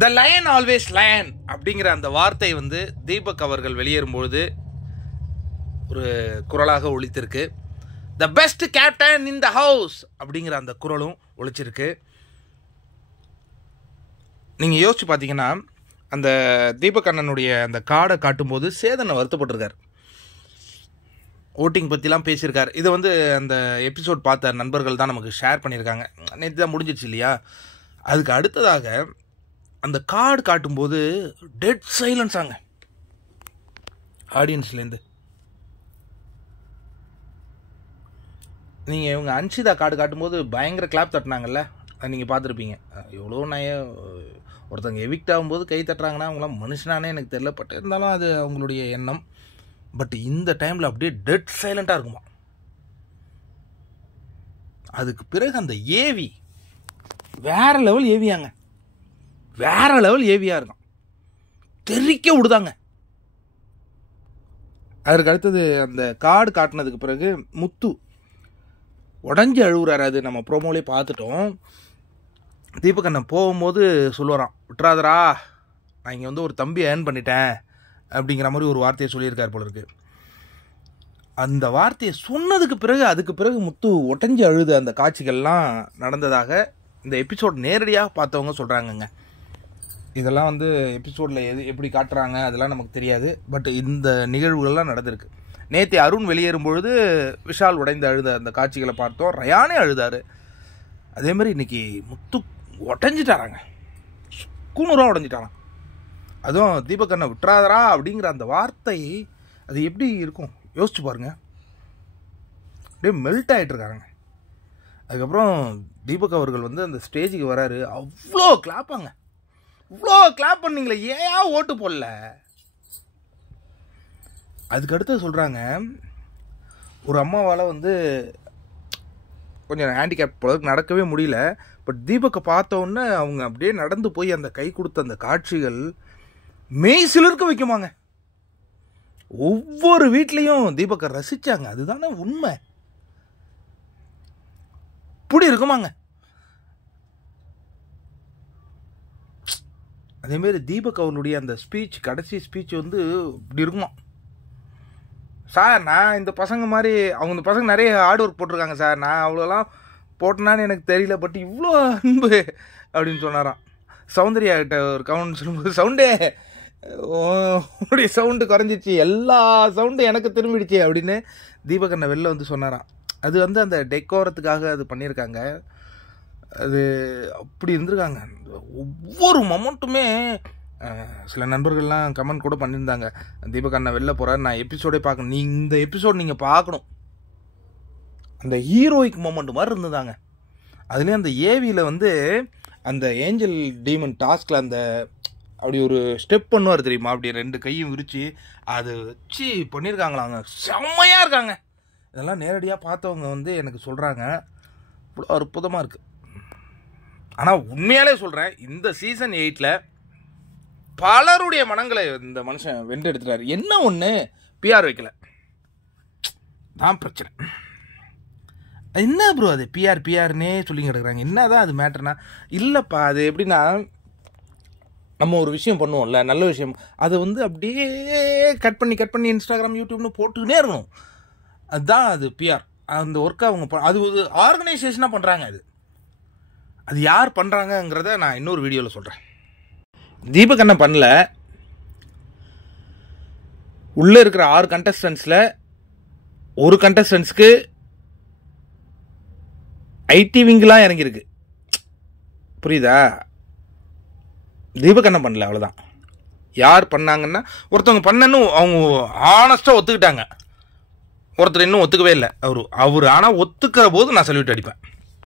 த line always line அப்படிங்கிற அந்த வார்த்தை வந்து தீபக் அவர்கள் வெளியேறும்பொழுது ஒரு குரலாக ஒலித்திருக்கு. The best captain in the house அப்படிங்கிற அந்த குரலும் ஒலிச்சிருக்கு. நீங்கள் யோசிச்சு பார்த்தீங்கன்னா, அந்த தீபக் அண்ணனுடைய அந்த கார்டை காட்டும்போது சேதனை வருத்தப்பட்டிருக்கார். ஓட்டிங் பற்றிலாம் பேசியிருக்கார். இதை வந்து அந்த எபிசோட் பார்த்த நண்பர்கள் தான் நமக்கு ஷேர் பண்ணியிருக்காங்க. நேற்று தான் முடிஞ்சிச்சு இல்லையா? அதுக்கு அடுத்ததாக அந்த கார்டு காட்டும்போது டெட் சைலன்ஸ் ஆங்க ஆடியன்ஸ்லேருந்து. நீங்கள் இவங்க அன்ஷிதா கார்டு காட்டும்போது பயங்கர கிளாப் தட்டினாங்கல்ல, அது நீங்கள் பார்த்துருப்பீங்க. எவ்வளோ ஒருத்தவங்க எவிக்ட் ஆகும்போது கை தட்டுறாங்கன்னா அவங்களாம் மனுஷனானே எனக்கு தெரியல. பட் இருந்தாலும் அது அவங்களுடைய எண்ணம். பட் இந்த டைமில் அப்படியே டெட் சைலண்ட்டாக இருக்குமா. அதுக்கு பிறகு அந்த ஏவி வேற லெவல் ஏவியாங்க, வேற லெவல் ஏவியா இருக்கான், தெரிக்க விடுதாங்க. அதற்கு அடுத்தது அந்த கார்டு காட்டினதுக்கு பிறகு முத்து உடஞ்சி அழுகுறாரு. அது நம்ம ப்ரோமோலே பார்த்துட்டோம். தீபக் அண்ணன் போகும்போது சொல்லுவாராம், விட்டுறாதரா, நான் இங்கே வந்து ஒரு தம்பி ஏர்ன் பண்ணிட்டேன் அப்படிங்கிற மாதிரி ஒரு வார்த்தையை சொல்லியிருக்கார் போல இருக்கு. அந்த வார்த்தையை சொன்னதுக்கு பிறகு அதுக்கு பிறகு முத்து உடஞ்சி அழுது அந்த காட்சிகள்லாம் நடந்ததாக இந்த எபிசோட் நேரடியாக பார்த்தவங்க சொல்கிறாங்கங்க. இதெல்லாம் வந்து எபிசோடில் எப்படி காட்டுறாங்க அதெல்லாம் நமக்கு தெரியாது. பட் இந்த நிகழ்வுகள்லாம் நடந்திருக்கு. நேற்று அருண் வெளியேறும் பொழுது விஷால் உடைந்து அழுத அந்த காட்சிகளை பார்த்தோம். ரயானே அழுதாரு. அதே மாதிரி இன்னைக்கு முத்து உடஞ்சிட்டாராங்க, கூணுராக உடஞ்சிட்டாராம். அதுவும் தீபக் அண்ணன் விட்டுறாதரா அப்படிங்கிற அந்த வார்த்தை அது எப்படி இருக்கும் யோசிச்சு பாருங்க. அப்படியே மெல்ட் ஆகிட்டு இருக்காங்க. அதுக்கப்புறம் தீபக் அவர்கள் வந்து அந்த ஸ்டேஜுக்கு வராரு. அவ்வளோ கிளாப்பாங்க, இவ்வளோ கிளாப் பண்ணீங்களே, ஏன் ஓட்டு போடல? அதுக்கு அடுத்து சொல்கிறாங்க, ஒரு அம்மாவால் வந்து கொஞ்சம் ஹேண்டிகேப் போல நடக்கவே முடியல. பட் தீபக்கை பார்த்தோன்னே அவங்க அப்படியே நடந்து போய் அந்த கை கொடுத்த அந்த காட்சிகள் மெய் சிலிர்க்க வைக்குமாங்க. ஒவ்வொரு வீட்லேயும் தீபக்கை ரசித்தாங்க. அதுதானே உண்மை. இப்படி இருக்குமாங்க. அதேமாரி தீபக் அவர்களுடைய அந்த ஸ்பீச், கடைசி ஸ்பீச் வந்து இப்படி இருக்குமா. சார், நான் இந்த பசங்க மாதிரி, அவங்க இந்த பசங்க நிறைய ஹார்ட் ஒர்க் போட்டிருக்காங்க சார், நான் அவ்வளோலாம் போட்டேனான்னு எனக்கு தெரியல, பட் இவ்வளோ அன்பு அப்படின்னு சொன்னாராம். சௌந்தர்யா கிட்ட ஒரு கவுண்ட் சொல்லும்போது, சவுண்டே உன்னுடைய சவுண்டு குறைஞ்சிச்சு, எல்லா சவுண்டும் எனக்கு திரும்பிடுச்சு அப்படின்னு தீபக் அண்ணன் வெளில வந்து சொன்னாராம். அது வந்து அந்த டெக்கோரத்துக்காக அது பண்ணியிருக்காங்க. அது அப்படி இருந்திருக்காங்க. ஒவ்வொரு மொமெண்ட்டுமே சில நண்பர்கள்லாம் கமெண்ட் கூட பண்ணியிருந்தாங்க, தீபக் அண்ணா வெளில போகிறார், நான் எபிசோடே பார்க்கணும், இந்த எபிசோட் நீங்கள் பார்க்கணும். அந்த ஹீரோயிக் மொமெண்ட் மாதிரி இருந்ததாங்க. அதுலேயும் அந்த ஏவியில் வந்து அந்த ஏஞ்சல் டீமன் டாஸ்கில் அந்த அப்படி ஒரு ஸ்டெப் பண்ணுவார் தெரியுமா, அப்படி ரெண்டு கையும் விரித்து அதை வச்சு பண்ணியிருக்காங்களாங்க. செம்மையாக இருக்காங்க. இதெல்லாம் நேரடியாக பார்த்தவங்க வந்து எனக்கு சொல்கிறாங்க, இவ்வளோ அற்புதமாக இருக்குது. ஆனால் உண்மையாலே சொல்கிறேன், இந்த சீசன் 8 பலருடைய மனங்களை இந்த மனுஷன் வென்றெடுத்துட்டாரு. என்ன ஒன்று, பிஆர் வைக்கல தான் பிரச்சனை. என்ன ப்ரோ அது பிஆர்னே சொல்லி கிடக்குறாங்க, என்னதான் அது மேட்டர்னா? இல்லைப்பா, அது எப்படின்னா, நம்ம ஒரு விஷயம் பண்ணுவோம்ல, நல்ல விஷயம், அதை வந்து அப்படியே கட் பண்ணி இன்ஸ்டாகிராம் யூடியூப்னு போட்டுக்கிட்டே இருக்கணும். அதுதான் அது பிஆர். அந்த ஒர்க்கை அவங்க அது ஒரு ஆர்கனைசேஷனாக பண்ணுறாங்க. அது யார் பண்ணுறாங்கங்கிறத நான் இன்னொரு வீடியோவில் சொல்கிறேன். தீபக் அண்ணன் பண்ணல. உள்ளே இருக்கிற 6 கண்டஸ்டன்ஸில் ஒரு கண்டஸ்டன்ஸ்க்கு ஐடி விங்கெலாம் இறங்கியிருக்கு. புரியுதா? தீபக் அண்ணன் பண்ணல, அவ்வளோதான். யார் பண்ணாங்கன்னா, ஒருத்தவங்க பண்ணன்னு அவங்க ஆனஸ்டாக ஒத்துக்கிட்டாங்க, ஒருத்தர் இன்னும் ஒத்துக்கவே இல்லை. அவர் ஆனால் ஒத்துக்கிற போது நான் சல்யூட் அடிப்பேன்.